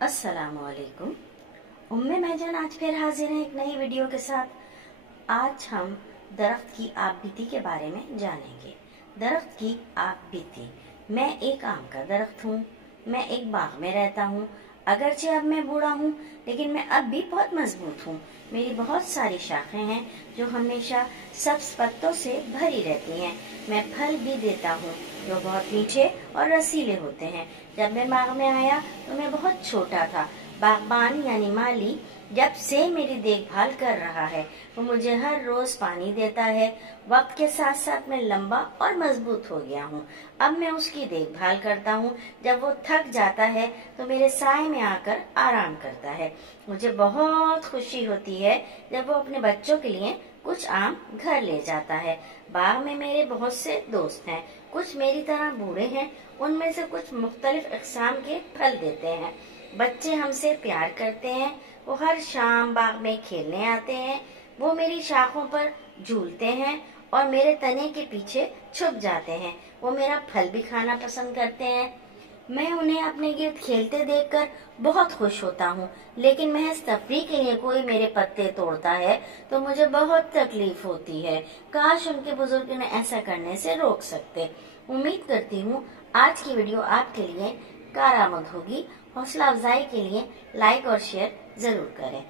अस्सलामुअलैकुम। उम्मे महजान आज फिर हाजिर हैं एक नई वीडियो के साथ। आज हम दरख्त की आपबीती के बारे में जानेंगे। दरख्त की आपबीती। मैं एक आम का दरख्त हूँ। मैं एक बाग में रहता हूँ। अगरचे अब मैं बूढ़ा हूँ, लेकिन मैं अब भी बहुत मजबूत हूँ। मेरी बहुत सारी शाखें हैं जो हमेशा सब्ज पत्तों से भरी रहती हैं। मैं फल भी देता हूँ जो बहुत मीठे और रसीले होते हैं। जब मैं बाग में आया तो मैं बहुत छोटा था। बागबान यानी माली जब से मेरी देखभाल कर रहा है, वो मुझे हर रोज पानी देता है। वक्त के साथ साथ मैं लंबा और मजबूत हो गया हूँ। अब मैं उसकी देखभाल करता हूँ। जब वो थक जाता है तो मेरे साए में आकर आराम करता है। मुझे बहुत खुशी होती है जब वो अपने बच्चों के लिए कुछ आम घर ले जाता है। बाग में मेरे बहुत से दोस्त हैं। कुछ मेरी तरह बूढ़े हैं। उनमें से कुछ मुख्तलिफ इक़साम के फल देते हैं। बच्चे हमसे प्यार करते हैं। वो हर शाम बाग में खेलने आते हैं। वो मेरी शाखों पर झूलते हैं और मेरे तने के पीछे छुप जाते हैं। वो मेरा फल भी खाना पसंद करते हैं। मैं उन्हें अपने गिर्द खेलते देखकर बहुत खुश होता हूँ, लेकिन महज तफरीह के लिए कोई मेरे पत्ते तोड़ता है तो मुझे बहुत तकलीफ होती है। काश उनके बुजुर्ग ने ऐसा करने से रोक सकते। उम्मीद करती हूँ आज की वीडियो आपके लिए कारआमद होगी। हौसला अफजाई के लिए लाइक और शेयर जरूर करें।